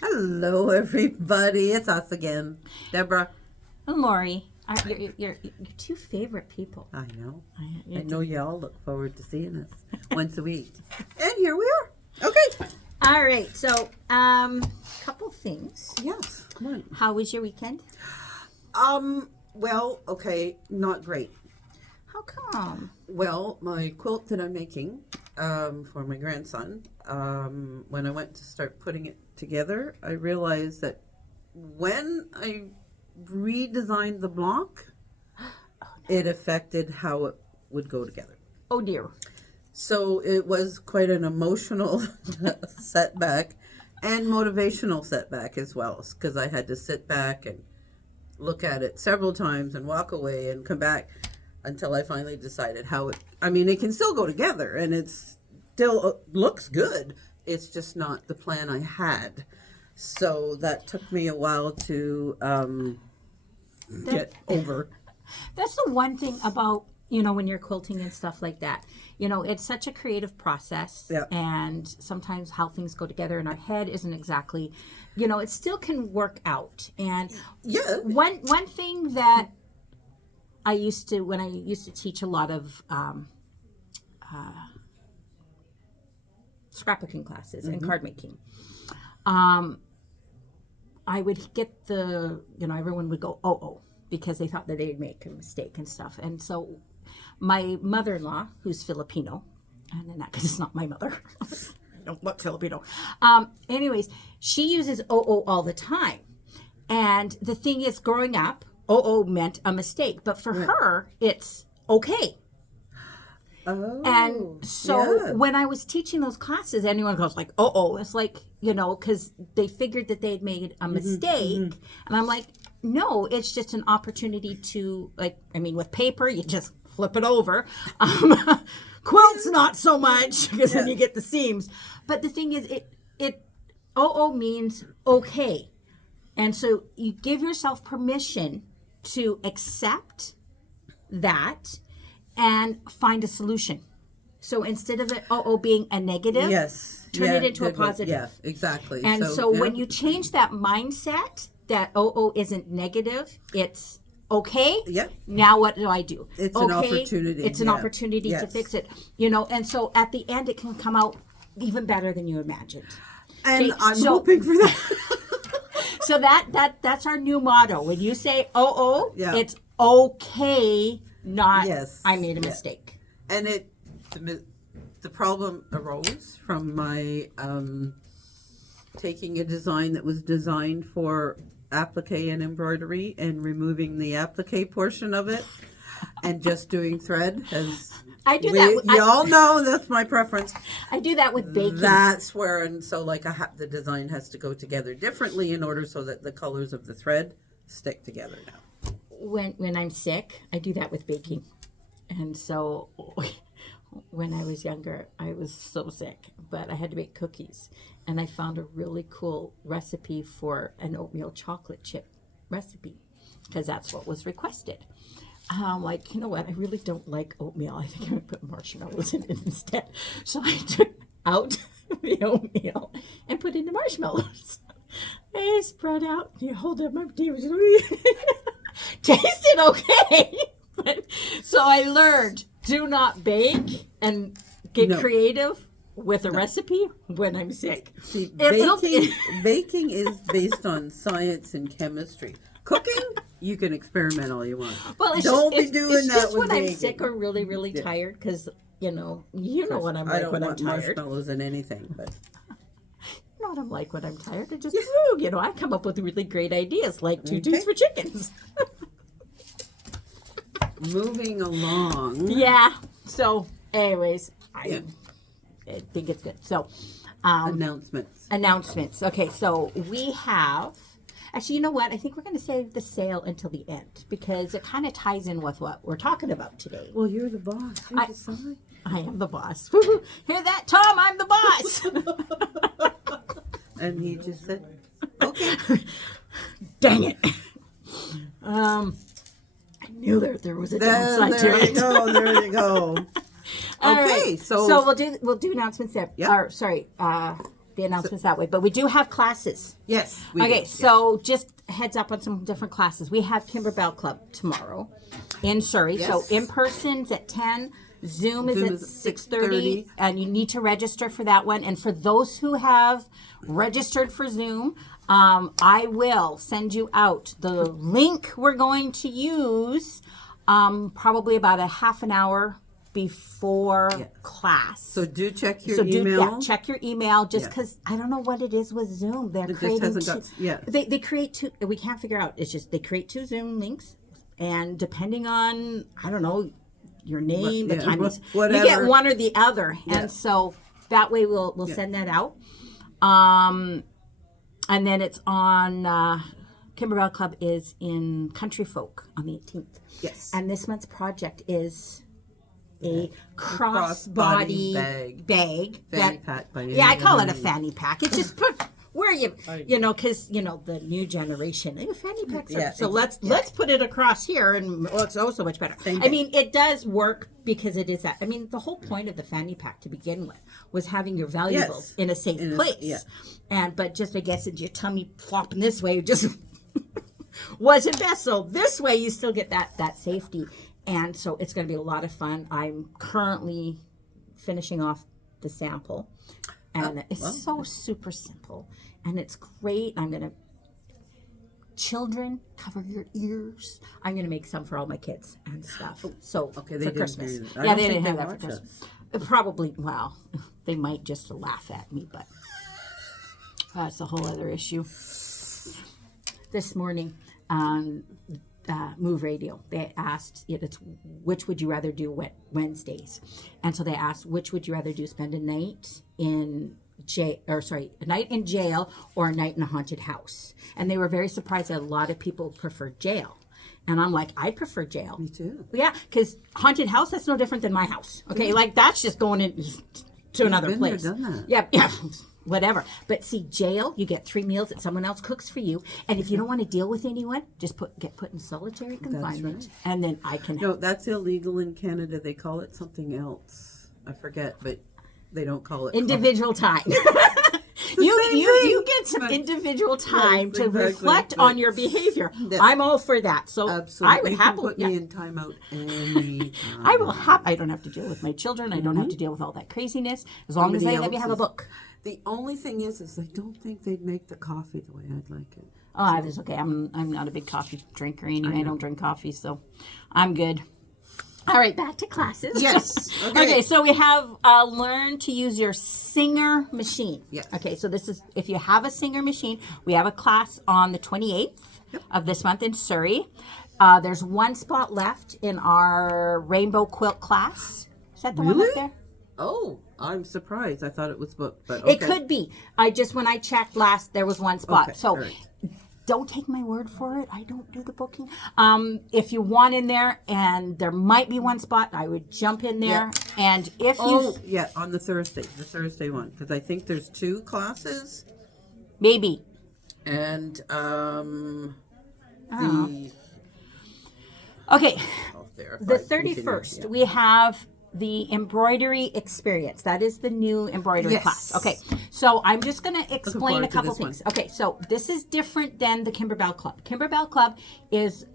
Hello, everybody. It's us again. Deborah. And Lori, your two favorite people. I know. I I know you all look forward to seeing us once a week. And here we are. Okay. All right, so couple things. Yes. Come on. How was your weekend? Well, okay, not great. How come? Well, my quilt that I'm making for my grandson, when I went to start putting it together, I realized that when I redesigned the block, it affected how it would go together. Oh dear. So it was quite an emotional setback and motivational setback as well, because I had to sit back and look at it several times and walk away and come back until I finally decided how it, I mean, it can still go together and it's still looks good. It's just not the plan I had. So that took me a while to get over. That's the one thing about, when you're quilting and stuff like that. It's such a creative process. Yeah. And sometimes how things go together in our head isn't exactly, it still can work out. And Yeah. one thing that when I used to teach a lot of scrapbooking classes and card making, I would get everyone would go, oh, because they thought that they'd make a mistake and stuff. And so my mother-in-law, who's Filipino, and then that because it's not my mother, I don't look Filipino. Anyways, she uses all the time. And the thing is, growing up, meant a mistake. But for her, it's okay. Oh. And so when I was teaching those classes, anyone goes like, it's like, because they figured that they had made a mistake. And I'm like, no, it's just an opportunity to, with paper, you just flip it over. Quilts, not so much, because then you get the seams. But the thing is, it means okay. And so you give yourself permission to accept that and find a solution. So instead of it being a negative, turn it into a positive. Yeah, exactly. And so when you change that mindset, that isn't negative, it's okay. Yep. Now what do I do? It's an opportunity. It's an opportunity to fix it. And so at the end it can come out even better than you imagined. And I'm hoping for that. So that's our new motto. When you say it's okay, not I made a mistake. And the problem arose from my taking a design that was designed for applique and embroidery and removing the applique portion of it and just doing thread. I do that. You all know that's my preference. I do that with baking. That's where, and so the design has to go together differently in order so that the colors of the thread stick together now. When I'm sick, I do that with baking. And so when I was younger, I was so sick, but I had to make cookies. And I found a really cool recipe for an oatmeal chocolate chip recipe because that's what was requested. I'm like, you know what? I really don't like oatmeal. I think I'm going to put marshmallows in it instead. So I took out the oatmeal and put in the marshmallows. I spread out. You hold up my table. Tasted okay. So I learned, do not bake and get creative with a recipe when I'm sick. See, baking is based on science and chemistry. Cooking, you can experiment all you want. Well, it's don't just, be doing it's that just with when baking. I'm sick or really, really tired, because you know what I'm like when I'm tired. I don't want marshmallows in anything, but you know what I'm like when I'm tired. I just, I come up with really great ideas, like tutus for chickens. Moving along. Yeah. So, anyways, I think it's good. So, Announcements. Okay, so we have. Actually, you know what? I think we're going to save the sale until the end because it kind of ties in with what we're talking about today. Well, you're the boss. I am the boss. Hear that, Tom? I'm the boss. And he just said, okay. Dang it. I knew there was a downside to it. There you go. All okay, right. So we'll do announcements there. Yep. Or sorry, the announcements that way. But we do have classes. Yes. Okay, so just heads up on some different classes. We have Kimberbell Club tomorrow in Surrey. Yes. So in person's at 10. Zoom is at 6:30, and you need to register for that one. And for those who have registered for Zoom, I will send you out the link we're going to use probably about a half an hour before class. So do check your email. Check your email, just because I don't know what it is with Zoom. They're creating they create two. We can't figure out. It's just they create two Zoom links, and depending on, I don't know, your name, the time, you get one or the other. And so that way we'll send that out. And then it's on Kimberbell Club is in Country Folk on the 18th. Yes. And this month's project is a crossbody bag. Fanny pack. I call it a fanny pack. It's just put where because the new generation, fanny packs. So let's put it across here, and it's so much better. I mean, it does work because it is that. I mean, the whole point of the fanny pack to begin with was having your valuables in a safe place. But just I guess your tummy flopping this way just wasn't best. So this way you still get that safety, and so it's going to be a lot of fun. I'm currently finishing off the sample. And it's so super simple. And it's great. I'm going to... Children, cover your ears. I'm going to make some for all my kids and stuff. So, for Christmas. They didn't have that for Christmas. Probably, they might just laugh at me, but that's a whole other issue. This morning on Move Radio, they asked, it's which would you rather do Wednesdays? And so they asked, which would you rather do, spend a night in a night in jail or a night in a haunted house? And they were very surprised that a lot of people prefer jail. And I'm like, I prefer jail. Me too. Yeah, because haunted house, that's no different than my house. Okay, like that's just going into another place. There, done that. Yeah, whatever. But see, jail, you get 3 meals that someone else cooks for you. And if you don't want to deal with anyone, just get put in solitary confinement. That's right. And then I can... No, that's illegal in Canada. They call it something else. I forget, but... They don't call it individual time. you get some individual time to reflect on your behavior. I'm all for that. So absolutely. I would happily put me in timeout any time. I don't have to deal with my children. I don't have to deal with all that craziness as long as they let me have a book. The only thing is I don't think they'd make the coffee the way I'd like it. Oh, that's okay. I'm not a big coffee drinker anyway. I don't drink coffee, so I'm good. All right, back to classes. Yes. Okay, so we have learn to use your Singer machine. Yes. Okay, so this is, if you have a Singer machine, we have a class on the 28th of this month in Surrey. There's one spot left in our rainbow quilt class. Is that the one up there? Oh, I'm surprised. I thought it was booked, but okay. It could be. When I checked last, there was one spot. Okay, so don't take my word for it. I don't do the booking. If you want in there, and there might be one spot, I would jump in there. Yeah. And if on the Thursday one, because I think there's 2 classes. Maybe. And the 31st, we have the embroidery experience. That is the new embroidery class. Okay, so I'm just going to explain a couple things. Okay, so this is different than the Kimberbell Club. Kimberbell Club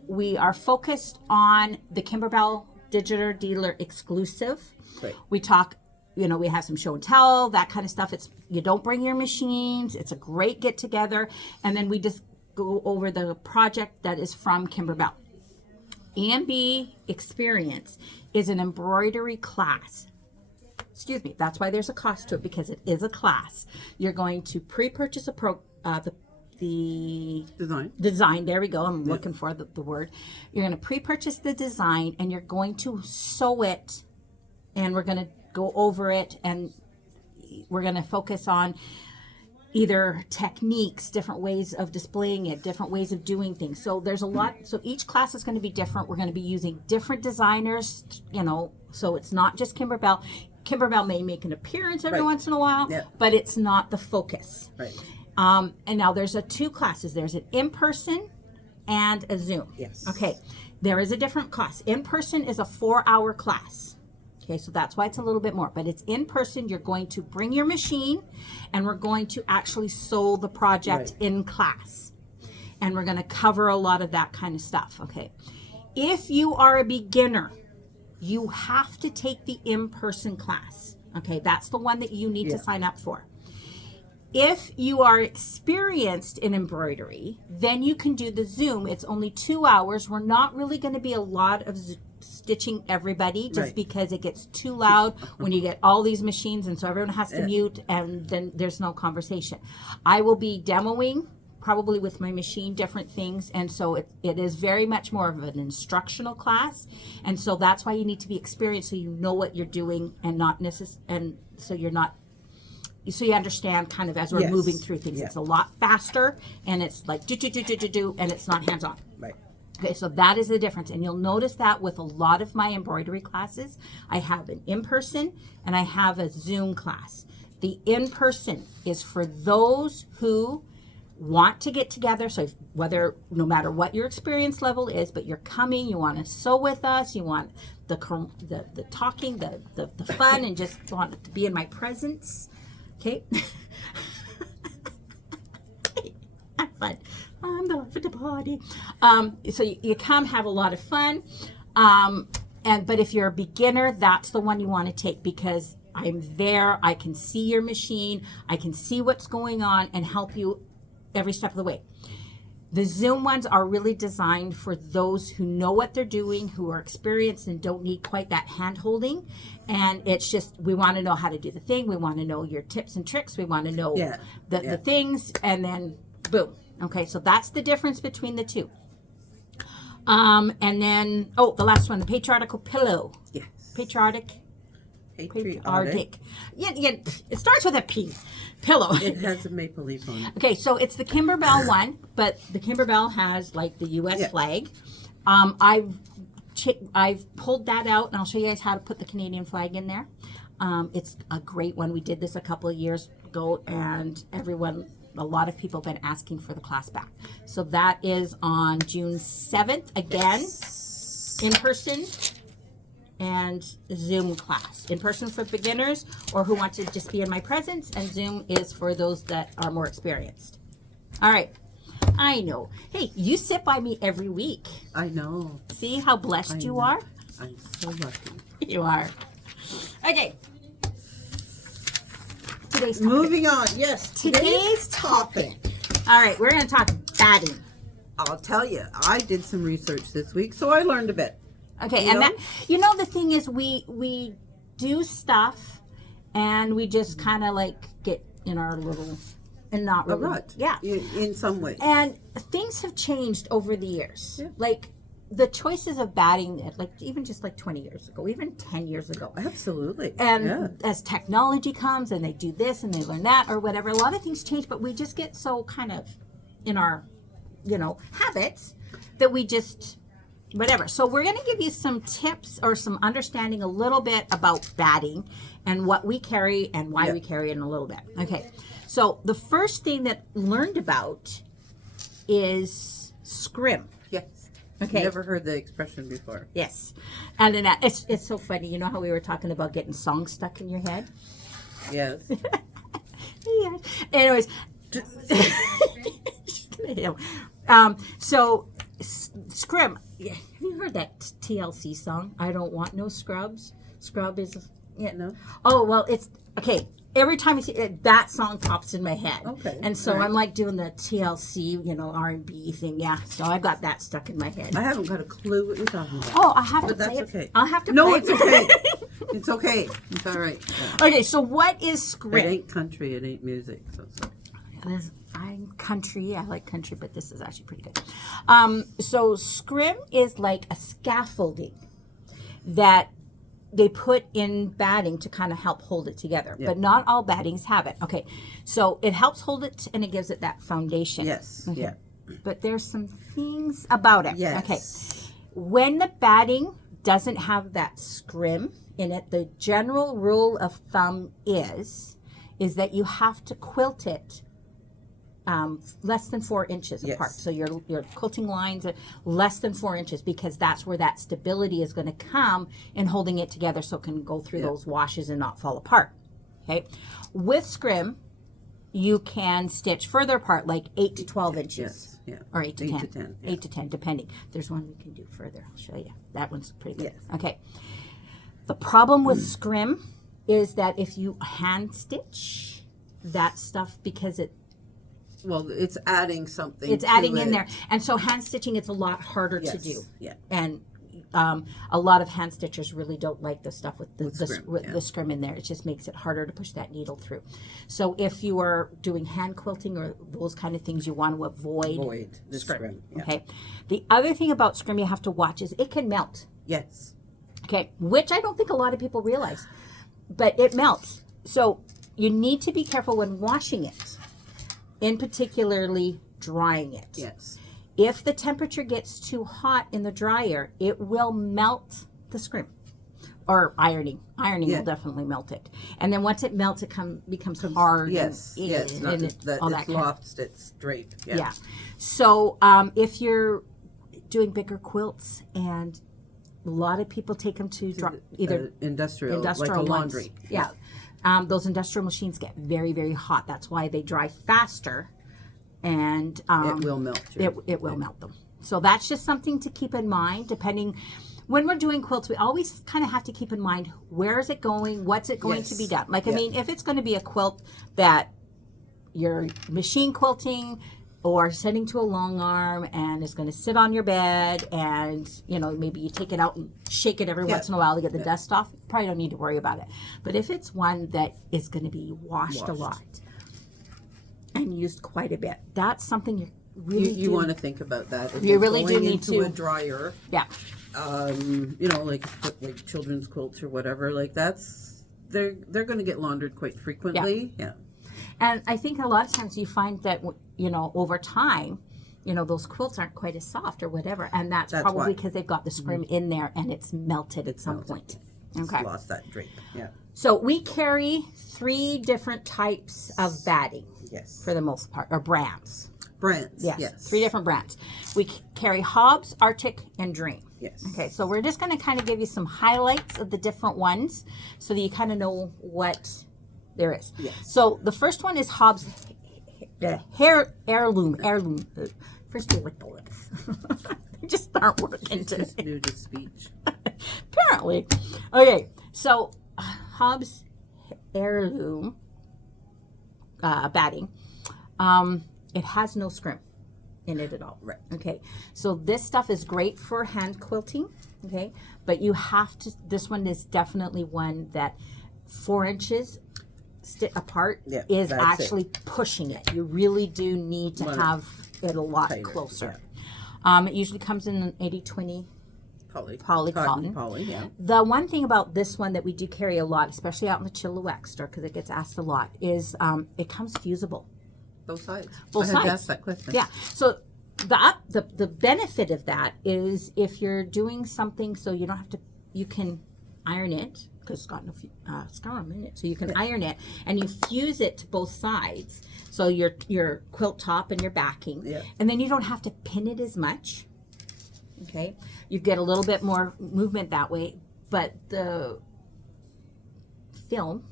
we are focused on the Kimberbell Digital Dealer exclusive. Right. We talk, we have some show and tell, that kind of stuff. You don't bring your machines. It's a great get together. And then we just go over the project that is from Kimberbell. EMB Experience is an embroidery class. Excuse me. That's why there's a cost to it, because it is a class. You're going to pre-purchase the design. There we go. I'm looking for the word. You're going to pre-purchase the design, and you're going to sew it, and we're going to go over it, and we're going to focus on either techniques, different ways of displaying it, different ways of doing things. So there's a lot. So each class is going to be different. We're going to be using different designers, so it's not just Kimberbell. Kimberbell may make an appearance every once in a while, but it's not the focus. Right. And now there's 2 classes. There's an in-person and a Zoom. Yes. Okay. There is a different cost. In-person is a 4-hour class. Okay, so that's why it's a little bit more, but it's in person. You're going to bring your machine, and we're going to actually sew the project in class, and we're going to cover a lot of that kind of stuff. Okay, if you are a beginner, you have to take the in-person class. Okay, that's the one that you need to sign up for. If you are experienced in embroidery, then you can do the Zoom. It's only 2 hours. We're not really going to be a lot of stitching everybody just because it gets too loud when you get all these machines, and so everyone has to mute, and then there's no conversation. I will be demoing probably with my machine different things, and so it is very much more of an instructional class, and so that's why you need to be experienced so you know what you're doing, and not and so you're not, so you understand kind of as we're moving through things. It's a lot faster, and it's like do, and it's not hands-on. Right. Okay, so that is the difference, and you'll notice that with a lot of my embroidery classes, I have an in-person and I have a Zoom class. The in-person is for those who want to get together, so no matter what your experience level is, but you're coming, you want to sew with us, you want the talking, the fun, and just want to be in my presence. Okay. Have fun. I'm the life of the party. So you come, have a lot of fun. But if you're a beginner, that's the one you want to take, because I'm there. I can see your machine. I can see what's going on and help you every step of the way. The Zoom ones are really designed for those who know what they're doing, who are experienced and don't need quite that hand holding. And it's just, we want to know how to do the thing. We want to know your tips and tricks. We want to know the things, and then boom. Okay, so that's the difference between the two. And then, the last one, the patriarchal pillow. Yes. Patriotic. Yeah, it starts with a P. Pillow. It has a maple leaf on it. Okay, so it's the Kimberbell one, but the Kimberbell has like the U.S. flag. I've pulled that out, and I'll show you guys how to put the Canadian flag in there. It's a great one. We did this a couple of years ago, and a lot of people have been asking for the class back. So that is on June 7th, again, in person. And Zoom class. In person for beginners or who want to just be in my presence, and Zoom is for those that are more experienced. All right. I know. Hey, you sit by me every week. I know. See how blessed you are? I'm so lucky. You are. Okay. Today's topic. Moving on. Yes. Today's topic. All right. We're going to talk batting. I'll tell you. I did some research this week, so I learned a bit. Okay, the thing is, we do stuff, and we just kind of like get in our little, and not really, a rut. Yeah, in some ways. And things have changed over the years. Yeah. Like the choices of batting, like even just like 20 years ago, even 10 years ago. Absolutely. And as technology comes, and they do this and they learn that or whatever, a lot of things change, but we just get so kind of in our, habits that we just. Whatever. So we're going to give you some tips or some understanding a little bit about batting and what we carry and why we carry it in a little bit. Okay. So the first thing that learned about is scrim. Yes. Okay. Never heard the expression before. Yes. And then it's so funny. You know how we were talking about getting songs stuck in your head? Yes. Yeah. Anyways. So scrim. Yeah. Have you heard that TLC song? I don't want no scrubs. Scrub is no. Oh well, it's okay. Every time you see it, that song pops in my head. Okay. And so I'm like doing the TLC, R&B thing. Yeah. So I got that stuck in my head. I haven't got a clue what you're talking about. Oh, I have to. But that's play okay. I'll have to. No, play it's okay. It's okay. It's all right. Yeah. Okay. So what is scrim? It ain't country. It ain't music. So. I'm country. I like country, but this is actually pretty good. So scrim is like a scaffolding that they put in batting to kind of help hold it together. But not all battings have it. Okay, so it helps hold it and it gives it that foundation. Yes. Okay. Yeah. But there's some things about it. Yes. Okay. When the batting doesn't have that scrim in it, the general rule of thumb is that you have to quilt it less than 4 inches Yes. apart. So your quilting lines are less than 4 inches, because that's where that stability is going to come in holding it together, so it can go through those washes and not fall apart. Okay, with Scrim, you can stitch further apart, like 8 to 12 inches. Yes. Yeah. Or 8 to 10. 8 to 10. Yeah. 8 to 10, depending. There's one we can do further. I'll show you. That one's pretty good. Yes. Okay. The problem with Scrim is that if you hand stitch that stuff, because Well, it's adding something. it's to adding in it. there, and so hand stitching, it's a lot harder to Yes. do. Yeah. And a lot of hand stitchers really don't like the stuff with the scrim in there. It just makes it harder to push that needle through. So if you are doing hand quilting or those kind of things, you want to avoid the scrim. Yeah. Okay. The other thing about scrim you have to watch is it can melt. Yes. Okay, which I don't think a lot of people realize, but it melts. So you need to be careful when washing it, in particularly drying it. Yes. If the temperature gets too hot in the dryer, it will melt the scrim. Or ironing. Ironing will definitely melt it. And then once it melts, it becomes hard. Yes. And, Yes. Not and that all it's that kind of- lost its drape. Yeah. Yeah. So if you're doing bigger quilts, and a lot of people take them to either industrial, like a ones. laundry. Yeah. Those industrial machines get very, very hot. That's why they dry faster, and It will melt. it will melt them. So that's just something to keep in mind. Depending, when we're doing quilts, we always kind of have to keep in mind, where is it going? What's it going to be done? Like, I mean, if it's going to be a quilt that you're machine quilting or sending to a long arm, and it's going to sit on your bed, and maybe you take it out and shake it every once in a while to get the dust off, you probably don't need to worry about it. But if it's one that is going to be washed a lot and used quite a bit, that's something you really you want to think about that. If You it's really do going need into to- a dryer. Yeah. Like children's quilts or whatever. Like they're going to get laundered quite frequently. Yeah. And I think a lot of times you find that, over time, those quilts aren't quite as soft or whatever. And that's probably why. because they've got the scrim in there and it's melted at some point. It's Okay. lost that drape. Yeah. So we carry 3 different types of batting Yes. for the most part, or brands. Brands. Yes. Yes. 3 different brands. We carry Hobbs, Arctic, and Dream. Yes. Okay, so we're just going to kind of give you some highlights of the different ones so that you kind of know what there is. Yes. So the first one is Hobbs heirloom. First, you lick the lips. They just aren't working She's today. just new to speech. Apparently. Okay, so Hobbs heirloom batting. It has no scrim in it at all. Right. Okay, so this stuff is great for hand quilting. Okay, but you have to. This one is definitely one that 4 inches apart is that's actually pushing it. You really do need to have it a lot tighter, closer. It usually comes in an 80-20 Poly cotton. poly. Yeah. The one thing about this one that we do carry a lot, especially out in the Chilliwack store, because it gets asked a lot, is it comes fusible. Both sides. Both I had to sides. ask that question. Yeah. So the benefit of that is if you're doing something so you don't have to, you can iron it, because it's got no scrum in it, so you can iron it, and you fuse it to both sides. So your quilt top and your backing, and then you don't have to pin it as much. Okay, you get a little bit more movement that way, but the film,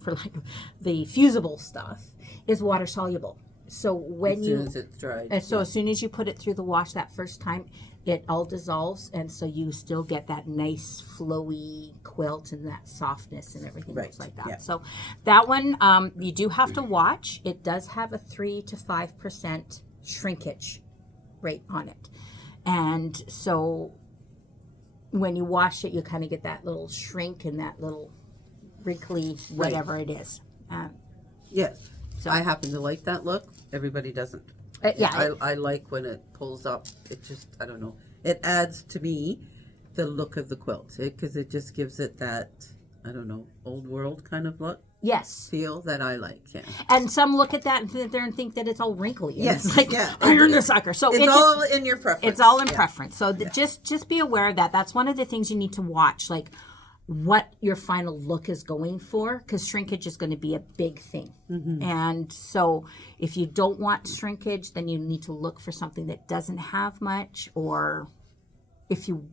for like the fusible stuff, is water soluble. So when as soon as it's dried. as soon as you put it through the wash that first time, it all dissolves, and so you still get that nice flowy quilt and that softness and everything else like that. Yeah. So that one, you do have to watch. It does have a 3 to 5% shrinkage rate on it, and so when you wash it, you kind of get that little shrink and that little wrinkly whatever it is. Yes. So I happen to like that look. Everybody doesn't. I like when it pulls up. It just, I don't know. It adds to me the look of the quilt because it just gives it that, I don't know, old world kind of look. Yes. Feel that I like. Yeah. And some look at that and sit there and think that it's all wrinkly. And Yes. It's like, iron the sucker. So It's all in your preference. It's all in preference. So just be aware of that. That's one of the things you need to watch. Like, what your final look is going for, because shrinkage is going to be a big thing. And so if you don't want shrinkage, then you need to look for something that doesn't have much, or if you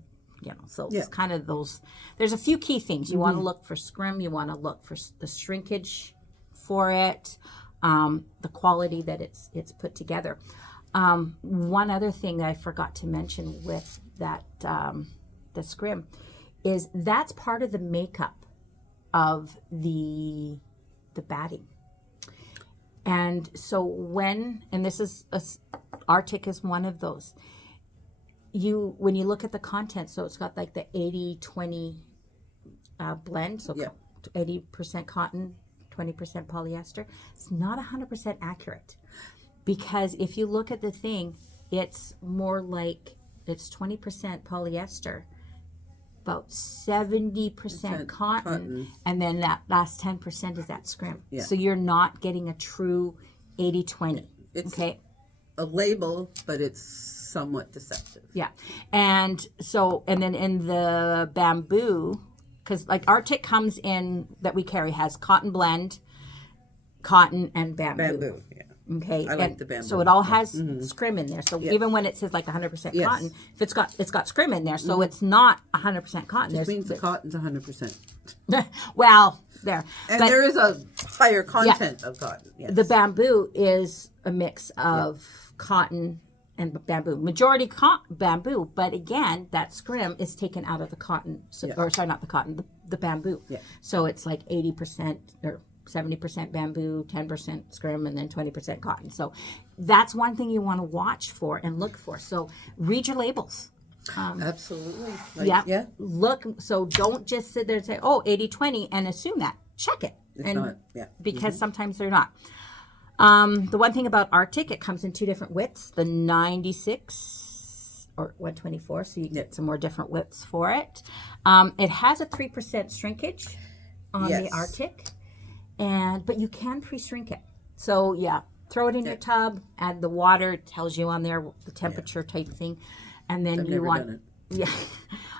so it's kind of those, there's a few key things. You want to look for scrim, you want to look for the shrinkage for it, the quality that it's put together. One other thing that I forgot to mention with that, the scrim, is that's part of the makeup of the batting. And so when this is Arctic is one of those, when you look at the content, so it's got like the 80-20 blend, so 80% cotton, 20% polyester. It's not 100% accurate, because if you look at the thing, it's more like it's 20% polyester, about 70% cotton, and then that last 10% is that scrim. So you're not getting a true 80-20. It's okay, a label, but it's somewhat deceptive. And so, and then in the bamboo, because like Arctic comes in, that we carry, has cotton blend, cotton, and bamboo. Okay, I like the bamboo. So it all has scrim in there. So even when it says like 100% cotton, if it's got scrim in there, so it's not 100% cotton. Which means the cotton's 100%. Well, there. And there is a higher content of cotton. The bamboo is a mix of cotton and bamboo. Majority bamboo, but again, that scrim is taken out of the cotton, or sorry, not the cotton, the bamboo. So it's like 80% or 70% bamboo, 10% scrim, and then 20% cotton. So that's one thing you want to watch for and look for. So read your labels. Absolutely. Look, so don't just sit there and say, oh, 80-20 and assume that. Check it. It's not. Because sometimes they're not. The one thing about Arctic, it comes in two different widths, the 96 or 124, so you get some more different widths for it. It has a 3% shrinkage on the Arctic, but you can pre-shrink it. So throw it in your tub, add the water, it tells you on there the temperature type thing, and then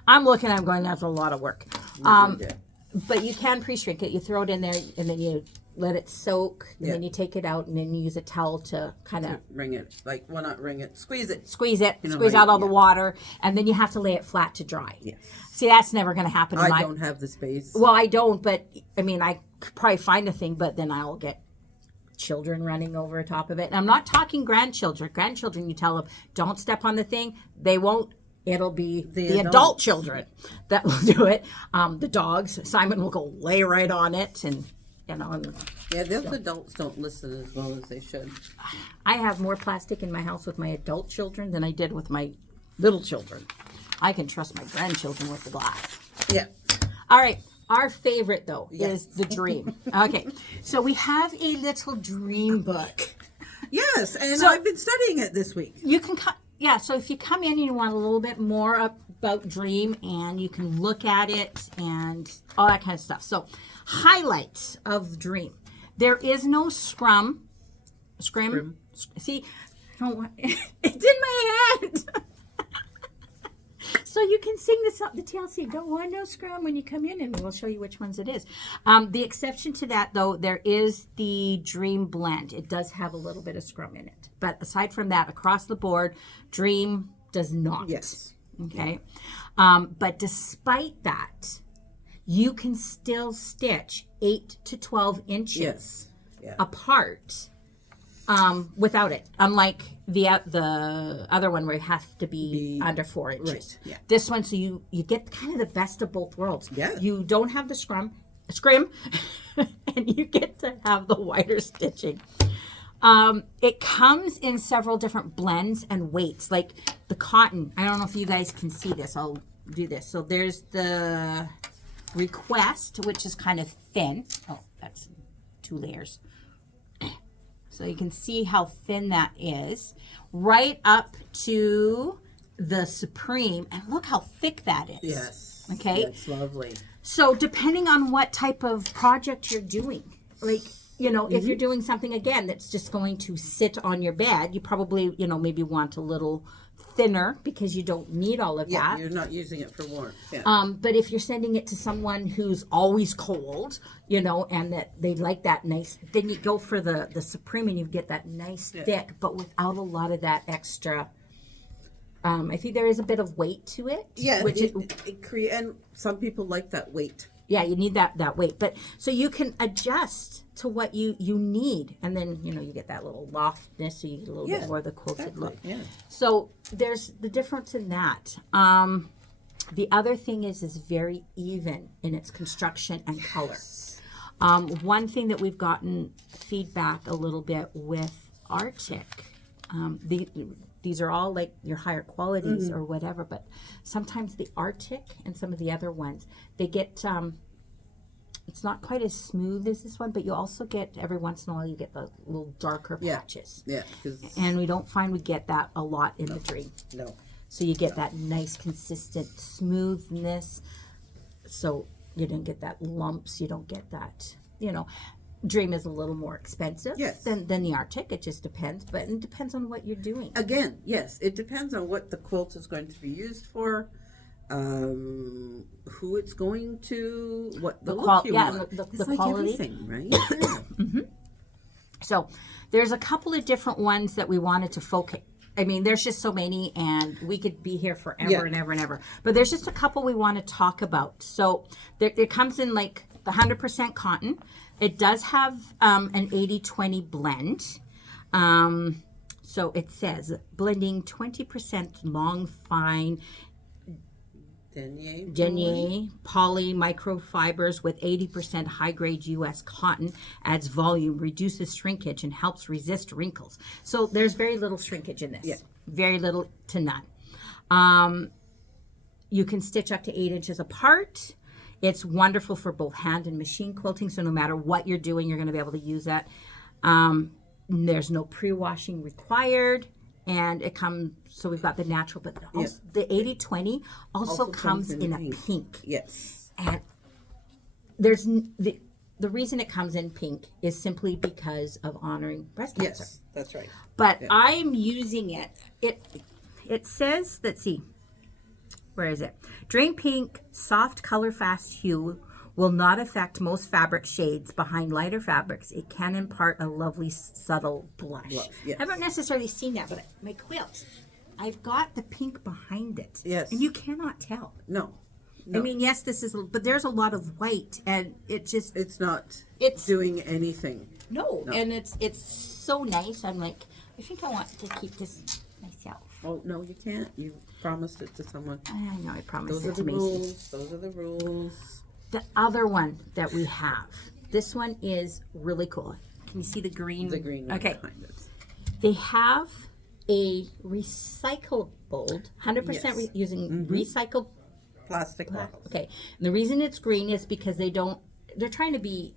I'm looking, I'm going, that's a lot of work. But you can pre-shrink it. You throw it in there, and then you let it soak, and then you take it out, and then you use a towel to kind of wring it. Like, well, not wring it, squeeze it. Squeeze out all the water, and then you have to lay it flat to dry. See, that's never going to happen. I don't have the space. Well, I don't, but I mean, I could probably find a thing, but then I'll get children running over top of it. And I'm not talking grandchildren. Grandchildren, you tell them, don't step on the thing. They won't. It'll be the adult children that will do it. The dogs, Simon will go lay right on it, and those adults don't listen as well as they should. I have more plastic in my house with my adult children than I did with my little children. I can trust my grandchildren with the glass. All right. Our favorite, though, is the dream. Okay. So we have a little dream book. Yes, and I've been studying it this week. You can so if you come in and you want a little bit more about dream, and you can look at it and all that kind of stuff. So highlights of dream. There is no scrim. See, I don't want, it's in my hand. So you can sing this up the TLC. Don't want no scrum when you come in, and we'll show you which ones it is. The exception to that, though, there is the Dream Blend. It does have a little bit of scrum in it. But aside from that, across the board, Dream does not. Yes. Okay. But despite that, you can still stitch 8 to 12 inches apart without it. Unlike the other one where it has to be under 4 inches. Right. Yeah. This one, so you get kind of the best of both worlds. Yeah. You don't have the scrim, and you get to have the wider stitching. It comes in several different blends and weights. Like the cotton, I don't know if you guys can see this. I'll do this. So there's the Request, which is kind of thin. Oh, that's 2 layers. So you can see how thin that is, right up to the Supreme, and look how thick that is. Yes. Okay. That's lovely. So depending on what type of project you're doing, like if you're doing something again that's just going to sit on your bed, you probably, maybe want a little thinner because you don't need all of that. You're not using it for warmth. Yeah. But if you're sending it to someone who's always cold, and that they like that nice, then you go for the Supreme and you get that nice thick, but without a lot of that extra. I think there is a bit of weight to it. Yeah, and some people like that weight. Yeah, you need that weight. But so you can adjust to what you need. And then, you get that little loftness, so you get a little bit more of the quilted look. Yeah. So there's the difference in that. The other thing is very even in its construction and color. One thing that we've gotten feedback a little bit with Arctic, these are all like your higher qualities or whatever, but sometimes the Arctic and some of the other ones, they get, it's not quite as smooth as this one, but you also get, every once in a while, you get the little darker patches. Yeah. And we don't find we get that a lot in the Dream. No. So you get that nice, consistent smoothness. So you don't get that lumps. You don't get that, Dream is a little more expensive than the Arctic. It just depends, but it depends on what you're doing. Again, yes, it depends on what the quilt is going to be used for, who it's going to, what the look you want. The it's like quality. Everything, right? So there's a couple of different ones that we wanted to focus. I mean, there's just so many, and we could be here forever and ever and ever. But there's just a couple we want to talk about. So it comes in like the 100% cotton. It does have an 80-20 blend. So it says blending 20% long, fine denier poly microfibers with 80% high-grade U.S. cotton, adds volume, reduces shrinkage, and helps resist wrinkles. So there's very little shrinkage in this. Yeah. Very little to none. You can stitch up to 8 inches apart. It's wonderful for both hand and machine quilting, so no matter what you're doing, you're going to be able to use that. There's no pre-washing required, and it comes, so we've got the natural, but also the 80-20 also comes in a pink. Yes. And there's the reason it comes in pink is simply because of honoring breast cancer. Yes, that's right. But I'm using it. It says, let's see. Where is it? Drain pink, soft color fast hue will not affect most fabric shades behind lighter fabrics. It can impart a lovely subtle blush. Yes. I haven't necessarily seen that, but my quilt, I've got the pink behind it. Yes. And you cannot tell. No. I mean, yes, this is, but there's a lot of white, and it's not doing anything. No, and it's so nice. I'm like, I think I want to keep this myself. Oh, no, you can't. You promised it to someone. I know, I promised it to Macy. Those are the rules. The other one that we have, this one is really cool. Can you see the green? The green one behind it. They have a recyclable, 100% using recycled plastic bottles. Okay, and the reason it's green is because they're trying to be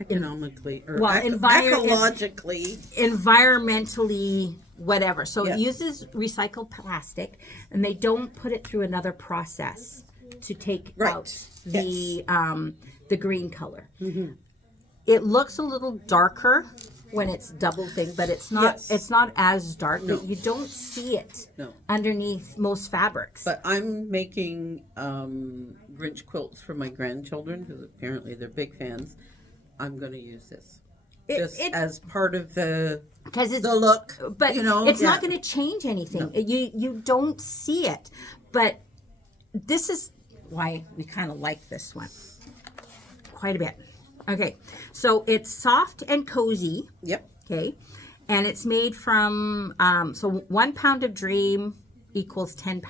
economically or ecologically, environmentally, whatever. So it uses recycled plastic, and they don't put it through another process to take out the green color. Mm-hmm. It looks a little darker when it's double thing, but it's not. Yes. It's not as dark. No. You don't see it underneath most fabrics. But I'm making Grinch quilts for my grandchildren because apparently they're big fans. I'm going to use this as part of the look. But it's not going to change anything. No. You don't see it. But this is why we kind of like this one quite a bit. Okay, so it's soft and cozy. Yep. Okay, and it's made from so 1 pound of Dream equals 10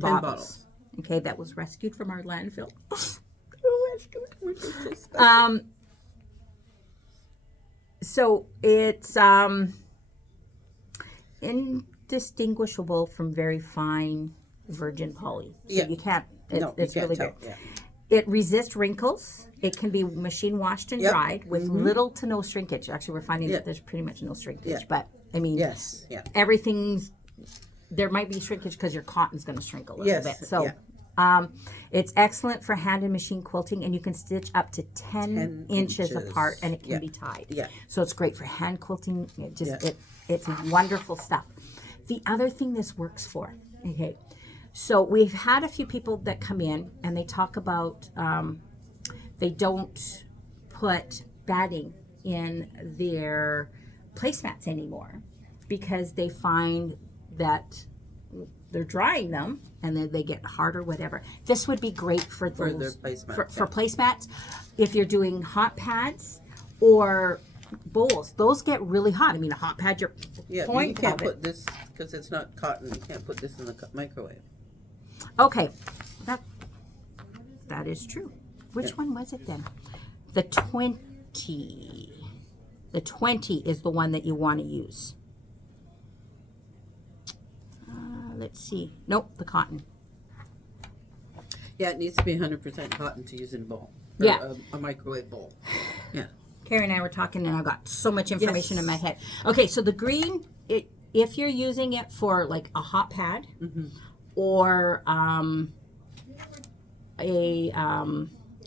bottles. Okay, that was rescued from our landfill. So it's indistinguishable from very fine virgin poly. So you can't. It's really good. Yeah. It resists wrinkles. It can be machine washed and dried with little to no shrinkage. Actually, we're finding that there's pretty much no shrinkage. But I mean, everything's. There might be shrinkage because your cotton's going to shrink a little bit. So It's excellent for hand and machine quilting, and you can stitch up to 10 inches apart, and it can be tied. Yeah. So it's great for hand quilting. It's wonderful stuff. The other thing this works for, okay, so we've had a few people that come in and they talk about they don't put batting in their placemats anymore because they find that they're drying them and then they get hard or whatever. This would be great for those for placemats. If you're doing hot pads or bowls, those get really hot. I mean, a hot pad, you're you can't put this because it's not cotton. You can't put this in the microwave. Okay, that is true. Which one was it then? The 20. The 20 is the one that you want to use. Let's see. Nope, the cotton. Yeah, it needs to be 100% cotton to use in a bowl. A microwave bowl. Yeah. Carrie and I were talking, and I got so much information in my head. Okay, so the green, if you're using it for like a hot pad or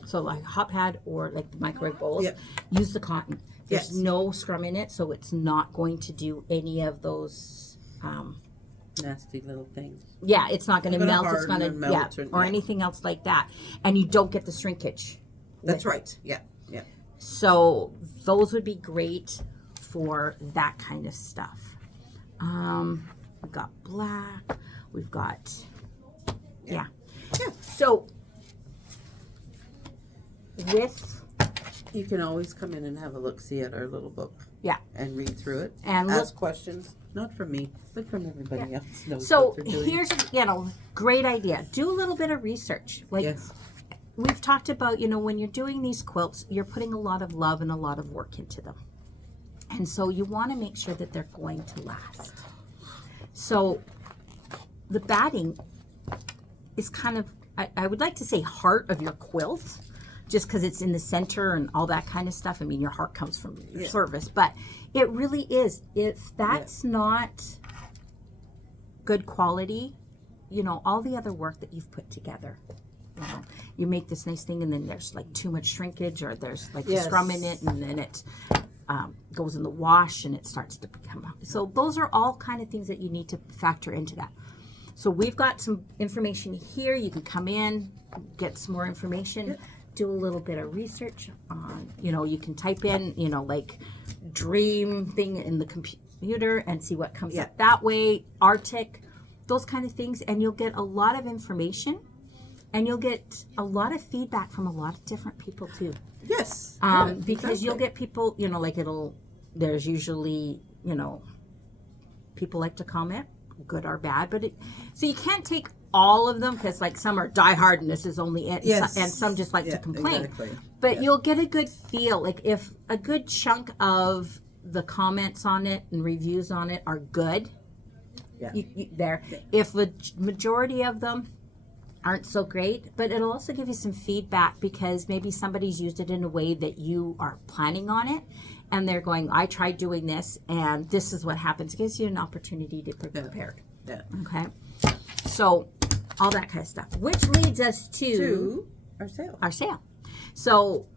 so like a hot pad or like the microwave bowls, use the cotton. There's no scrum in it, so it's not going to do any of those nasty little things. Yeah, it's not going to melt. It's going to melt or anything else like that, and you don't get the shrinkage. That's right. Yeah. So those would be great for that kind of stuff. We've got black. We've got yeah. So with you can always come in and have a look-see at our little book. Yeah. And read through it. And ask questions. Not from me, but from everybody else. So here's great idea. Do a little bit of research. We've talked about, when you're doing these quilts, you're putting a lot of love and a lot of work into them. And so you want to make sure that they're going to last. So the batting is kind of, I would like to say heart of your quilt, just because it's in the center and all that kind of stuff. I mean, your heart comes from your service, but it really is. If that's not good quality, all the other work that you've put together, you make this nice thing and then there's like too much shrinkage or there's like the scrum in it and then it goes in the wash and it starts to become, so those are all kind of things that you need to factor into that. So we've got some information here. You can come in, get some more information, do a little bit of research on, you can type in, like dream thing in the computer and see what comes up that way, Arctic, those kind of things, and you'll get a lot of information and you'll get a lot of feedback from a lot of different people too. Yes. Because you'll get people, there's usually, people like to comment, good or bad, but so you can't take all of them because some are diehard and this is only it, and some just like to complain. Exactly. But you'll get a good feel, if a good chunk of the comments on it and reviews on it are good, if the majority of them aren't so great, but it'll also give you some feedback because maybe somebody's used it in a way that you are planning on it and they're going, I tried doing this and this is what happens. It gives you an opportunity to be prepared. Okay, so all that kind of stuff, which leads us to our sale. So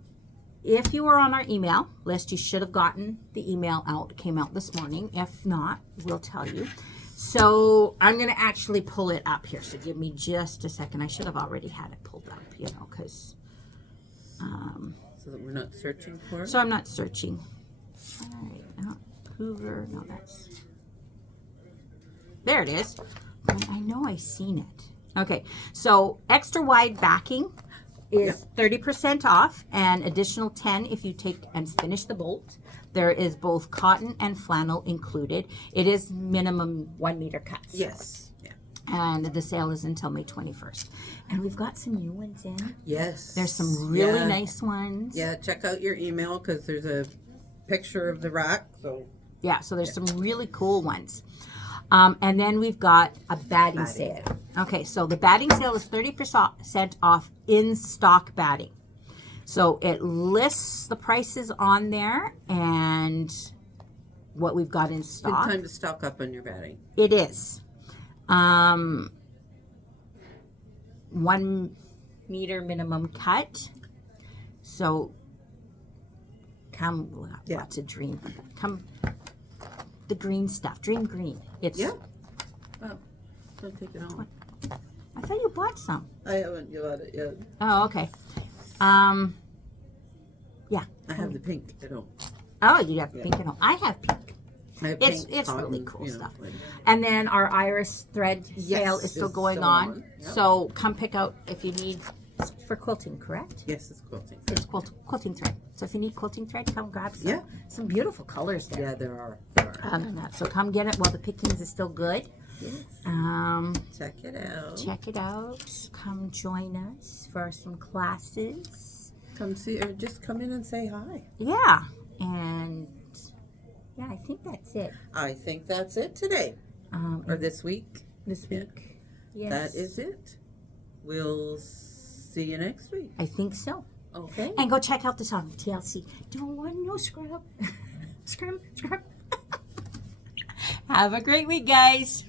if you were on our email list, you should have gotten the email out. It came out this morning. If not, we'll tell you. So I'm going to actually pull it up here. So give me just a second. I should have already had it pulled up, because... so that we're not searching for it? So I'm not searching. All right. Hoover. No, that's... There it is. I know I've seen it. Okay. So extra wide backing is 30% off and additional 10 if you take and finish the bolt. There is both cotton and flannel included. It is minimum 1 meter cuts. Yes. Yeah. And the sale is until May 21st. And we've got some new ones in. Yes. There's some really nice ones. Yeah, check out your email because there's a picture of the rack. So there's some really cool ones. And then we've got a batting sale. Okay, so the batting sale is 30% off in stock batting. So it lists the prices on there and what we've got in stock. Good time to stock up on your batting. It is. 1 meter minimum cut. So come, lots of dream. Come, the green stuff, dream green. It's. Yeah. Oh, don't take it home. I thought you bought some. I haven't got it yet. Oh, okay. Yeah. I have the pink. I don't. Oh, you have pink and I have pink. I have It's pink cotton, really cool you know, stuff. like- And then our iris thread sale is still it's going still on. on. Yep. So come pick out if you need for quilting, correct? Yes, it's quilting. It's quilting thread. So if you need quilting thread, come grab some. Yeah. Some beautiful colors there. Yeah, there are. So come get it while the pickings is still good. Yes. Check Check it out. it out. Come join us for some classes. Come see, or just come in and say hi. Yeah. And yeah, I think that's it. I think that's it today. Or this week. This week. Yes. That is it. We'll see you next week. I think so. Okay. And go check out the song TLC. Don't want no scrub. Scrim. Have a great week, guys.